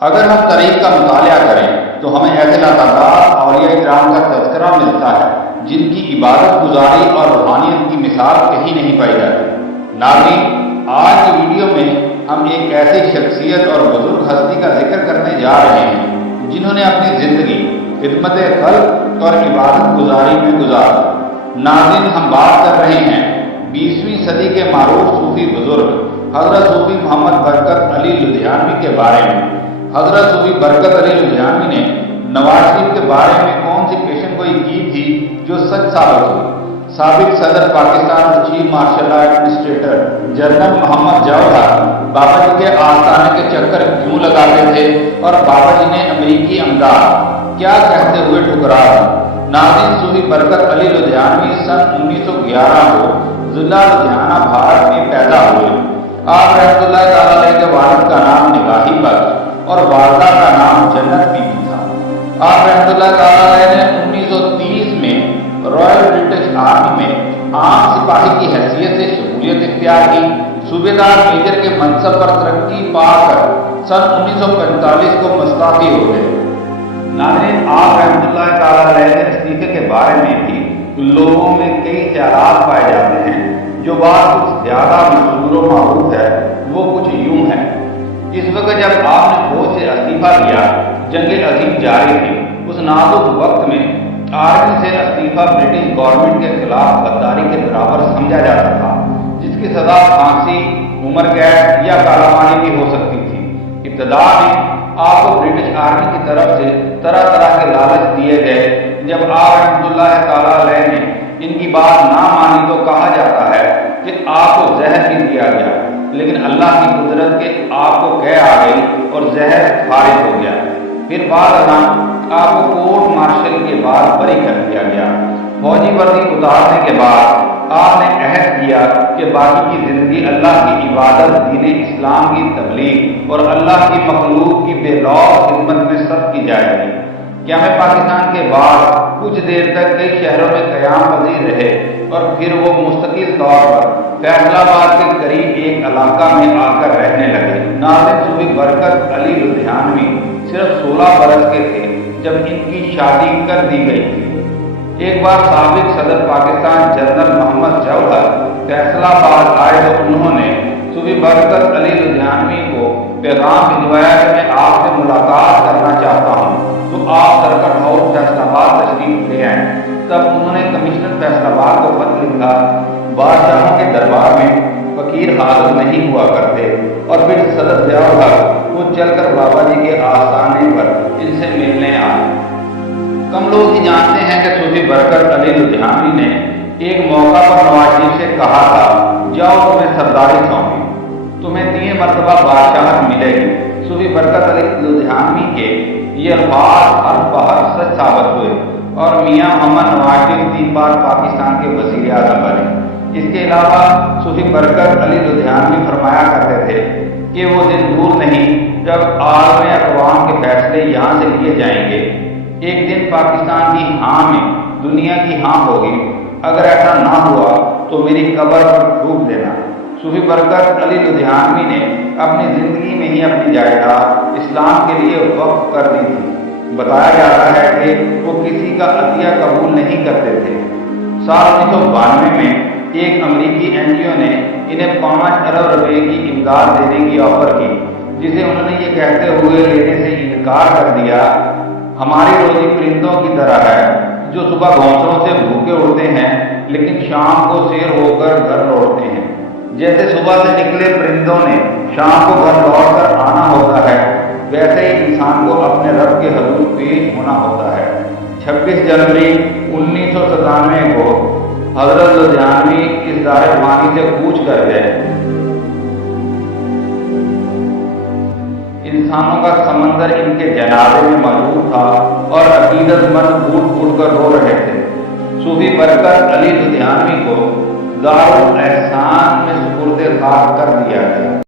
اگر ہم تاریخ کا مطالعہ کریں تو ہمیں ایسے لاتعداد اولیاء کرام کا تذکرہ ملتا ہے جن کی عبادت گزاری اور روحانیت کی مثال کہیں نہیں پائی جاتی۔ ناظرین، آج کی ویڈیو میں ہم ایک ایسی شخصیت اور بزرگ ہستی کا ذکر کرنے جا رہے ہیں جنہوں نے اپنی زندگی خدمت خلق اور عبادت گزاری میں گزاری۔ ناظرین، ہم بات کر رہے ہیں 20ویں صدی کے معروف صوفی بزرگ حضرت صوفی محمد برکت علی لدھیانوی کے بارے میں۔ حضرت صوفی برکت علی لدھیانوی نے نواز شریف کے بارے میں کون سی پیشن گوئی کی تھی جو سچ ثابت ہوئی؟ سابق صدر پاکستان اور chief martial law administrator general Muhammad Jawahar Baba ji کے آستانے کے چکر کیوں لگاتے تھے اور بابا جی نے امریکی امداد کیا کہتے ہوئے ٹھکرا دی؟ ناظرین، صوفی برکت علی لدھیانوی سن 1911 کو ضلع لدھیانہ بھارت میں پیدا ہوئے۔ آپ رحمۃ اللہ تعالیٰ علیہ کے والد کا نام نگاہی بخش اور والدہ کا نام جنت بی بی تھا۔ آپ رحمۃ اللہ تعالیٰ علیہ نے 1930 میں رائل برٹش آرمی میں عام سپاہی کی حیثیت سے شمولیت اختیار کی۔ صوبیدار میجر کے منصب پر ترقی پا کر سن 1945 کو مستعفی ہو گئے۔ ناظرین، آپ رحمۃ اللہ تعالیٰ علیہ کے استعفے کے بارے میں بھی لوگوں میں کئی خیالات پائے جاتے ہیں۔ جو بات کچھ زیادہ مشہور و معروف ہے وہ کچھ یوں ہے۔ اس وقت جب آپ نے فوج سے استعفیٰ دیا، جنگ عظیم جاری تھی۔ اس نازک وقت میں آرمی سے استعفیٰ برٹش گورنمنٹ کے خلاف غداری کے برابر سمجھا جاتا تھا، جس کی سزا پھانسی، عمر قید یا کالابانی بھی ہو سکتی تھی۔ ابتدا میں آپ کو برٹش آرمی کی طرف سے طرح طرح کے لالچ دیے گئے۔ جب آپ رحمۃ اللہ تعالیٰ علیہ نے ان کی بات نہ مانی تو کہا جاتا ہے کہ آپ کو زہر بھی دیا گیا، لیکن اللہ کی قدرت کے آپ کو قے آ گئی اور زہر خارج ہو گیا۔ پھر بعد ازاں آپ کو کورٹ مارشل کے بعد بری کر دیا گیا۔ فوجی وردی اتارنے کے بعد آپ نے عہد کیا کہ باقی کی زندگی اللہ کی عبادت، دین اسلام کی تبلیغ اور اللہ کی مخلوق کی بے لوث خدمت میں صرف کی جائے گی۔ قیام پاکستان کے بعد کچھ دیر تک کئی شہروں میں قیام پذیر رہے اور پھر وہ مستقل طور پر فیصل آباد کے قریب ایک علاقہ میں آ کر رہنے لگے۔ ناظرین، صوفی برکت علی لدھیانوی صرف 16 برس کے تھے جب ان کی شادی کر دی گئی تھی۔ ایک بار سابق صدر پاکستان جنرل محمد جواہر فیصل آباد آئے تو انہوں نے صوفی برکت علی لدھیانوی کو پیغام بھجوایا کہ میں آپ سے ملاقات کرنا چاہتا ہوں، تو آپ سرکٹ ہاؤس فیصل آباد تشریف لے آئیں۔ تب انہوں نے کمشنر فیصل آباد کو خط لکھا۔ بادشاہوں کے دربار میں فقیر حاضر نہیں ہوا کرتے اور پھر صدر جواہر خود چل کر بابا جی کے آستانے پر ان سے ملنے آئے۔ کم لوگ ہی جانتے ہیں کہ صوفی برکت علی لدھیانوی نے ایک موقع پر نواز شریف سے کہا تھا، جاؤ تمہیں سرداری سونپی، تمہیں 3 مرتبہ بادشاہت ملے گی۔ صوفی برکت علی لدھیانوی کے یہ الفاظ حرف بحرف سچ ثابت ہوئے اور میاں محمد نواز شریف 3 بار پاکستان کے وزیر اعظم بنے۔ اس کے علاوہ صوفی برکت علی لدھیانوی فرمایا کرتے تھے کہ وہ دن دور نہیں جب عالم اقوام کے فیصلے یہاں سے لیے جائیں گے۔ ایک دن پاکستان کی ہاں میں دنیا کی ہاں ہوگی، اگر ایسا نہ ہوا تو میری قبر پر ڈوب دینا۔ صوفی برکت علی لدھیانوی نے اپنی زندگی میں ہی اپنی جائیداد اسلام کے لیے وقف کر دی تھی۔ بتایا جاتا ہے کہ وہ کسی کا عطیہ قبول نہیں کرتے تھے۔ سال 1992 میں ایک امریکی NGO نے انہیں 5 ارب روپے کی امداد دینے کی آفر کی، جسے انہوں نے یہ کہتے ہوئے لینے سے انکار کر دیا، ہماری روزی پرندوں کی طرح ہے جو صبح گھونسلوں سے بھوکے اڑتے ہیں لیکن شام کو سیر ہو کر گھر لوٹتے ہیں۔ جیسے صبح سے نکلے پرندوں نے شام کو گھر لوٹ کر آنا ہوتا ہے، ویسے ہی انسان کو اپنے رب کے حضور پیش ہونا ہوتا ہے۔ 26 جنوری 1997 کو حضرت لدھیانوی اس دار فانی سے کوچ کر گئے۔ انسانوں کا سمندر ان کے جنازے میں موجود تھا اور عقیدت مند پھوٹ پھوٹ کر رو رہے تھے۔ صوفی برکت علی لدھیانوی کو دار الاحسان میں سپرد خاک کر دیا گیا۔